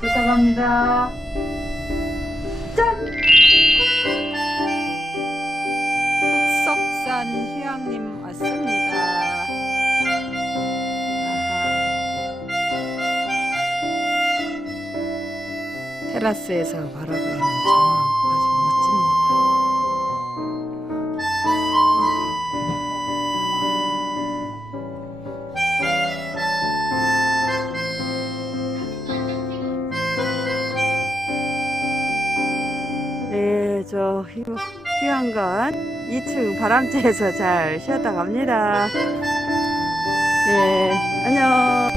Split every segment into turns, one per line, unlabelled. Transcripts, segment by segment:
부탁합니다. 짠!
흑석산 휴양림 왔습니다. 테라스에서 바라보는 전망
휴, 휴양간 2층 바람재에서 잘 쉬었다 갑니다. 네, 안녕.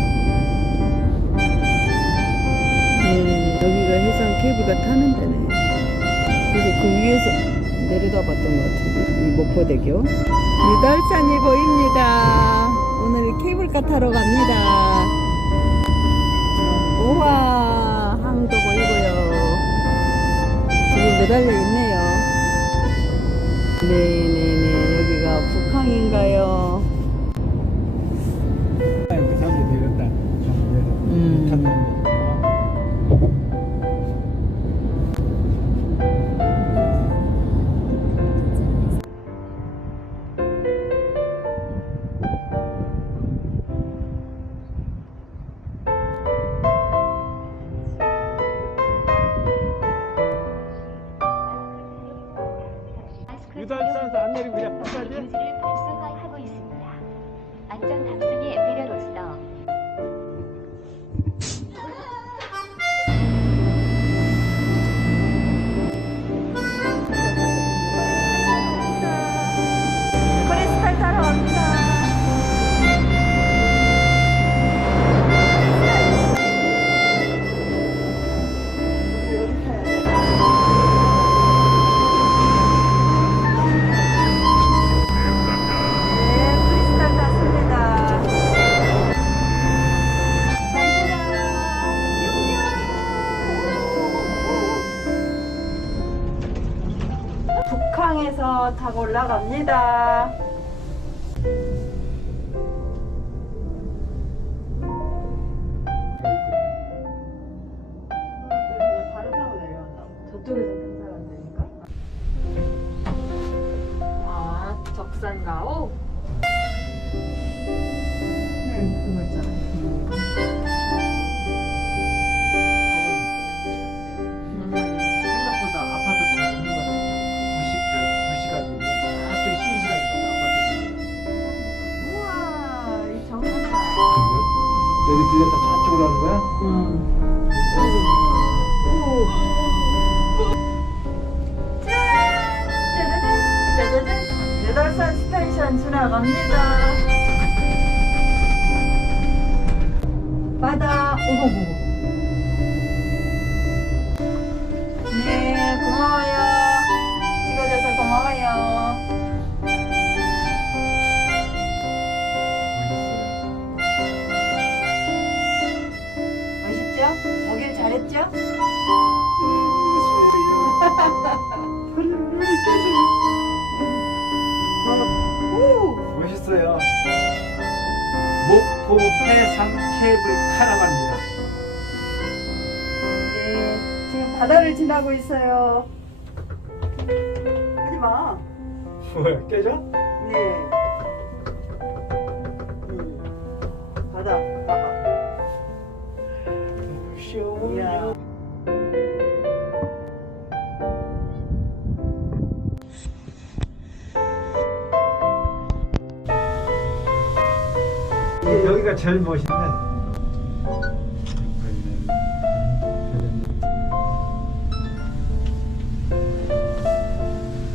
네, 여기가 해상 케이블카 타는 데네. 그래서 그 위에서 내려다 봤던 것 같은데, 이 목포대교. 유달산이 보입니다. 오늘 케이블카 타러 갑니다.
교지를 활성화하고 있습니다. 안전 탑
북항에서 타고 올라갑니다. 저쪽에서? 아, 적산가오? 네, 그거 있잖아요.
저 목포 해상 케이블 카라반입니다.
네, 지금 바다를 지나고 있어요. 하지 마.
뭐야, 깨져?
네. 음, 바다, 봐봐. 이
여기가 제일 멋있네.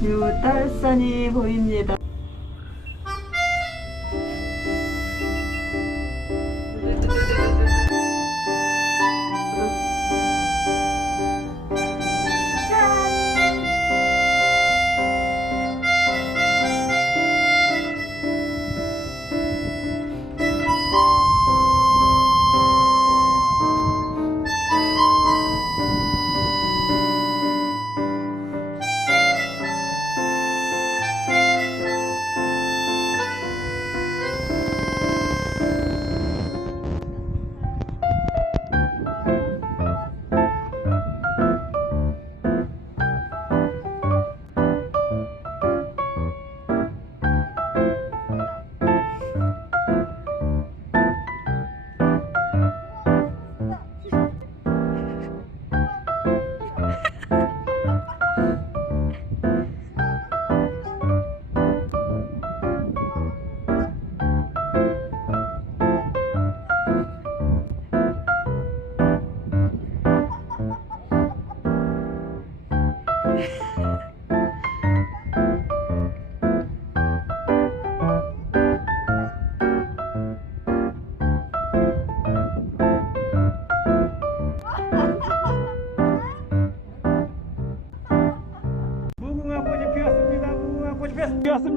유달산이 보입니다.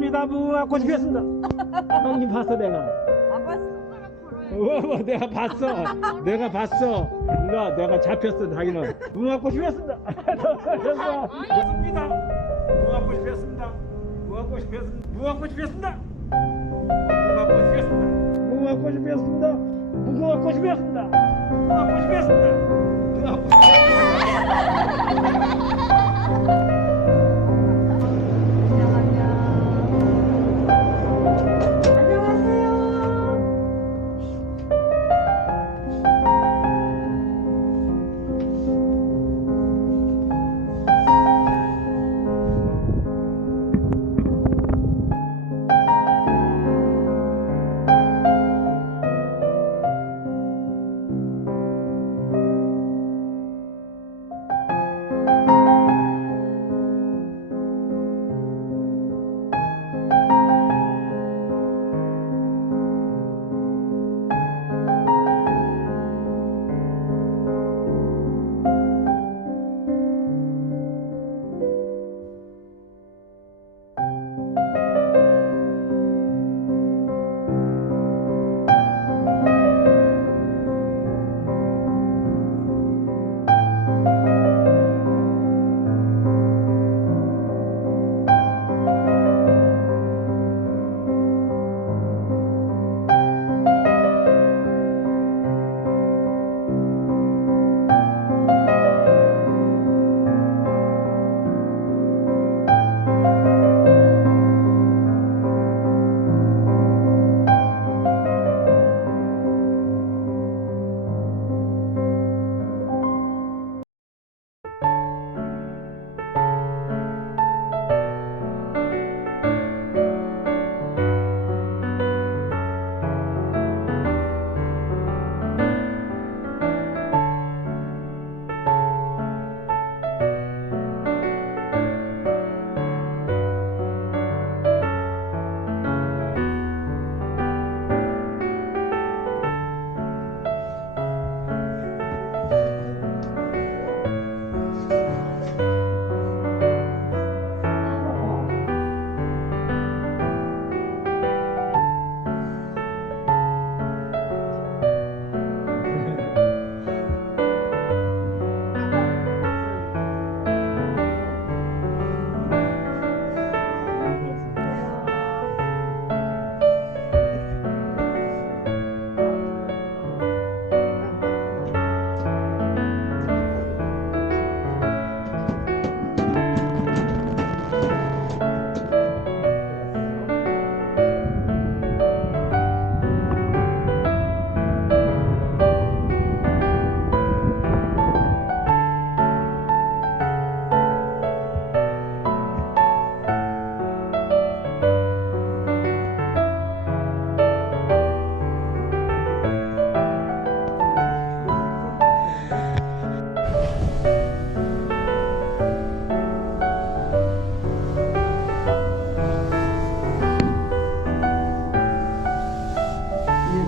좋습니다. 무궁화꽃이 피었습니다. 형님 봤어 내가.
안 봤어.
어, 뭐 내가 봤어. 내가 봤어. 누나 내가 잡혔어 자기는. 무궁화꽃이 피었습니다. 잡혔어. 좋습니다. 무궁화꽃이 피었습니다. 무궁화꽃이 피었습니다. 무궁화꽃이 피었습니다. 무궁화꽃이 피었습니다. 무궁화꽃이 피었습니다. 무궁화꽃이 피었습니다. 무궁화꽃이 피었습니다. 무궁화꽃이
유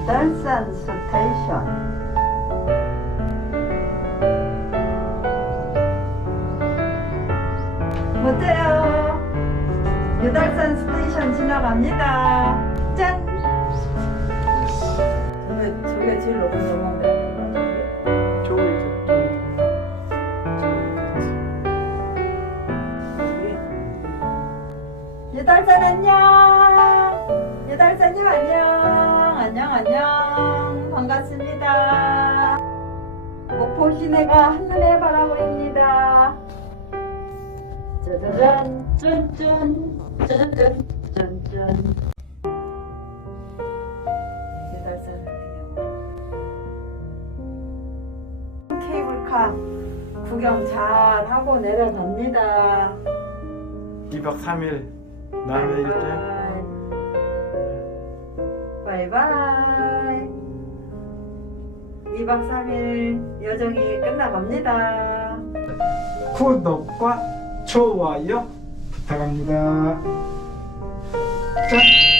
달산 스테이션 어때요? 유달산 스테이션 지나갑니다. 짠! 저게, 저게 제일 너무 너무 짜자잔, 짠짠, 짜자잔, 짠짠. 유달산 케이블카 구경 잘 하고 내려갑니다.
2박 3일 남해 일대
바이바이. 2박 3일 여정이 끝나갑니다.
구독과 좋아요 부탁합니다. 자.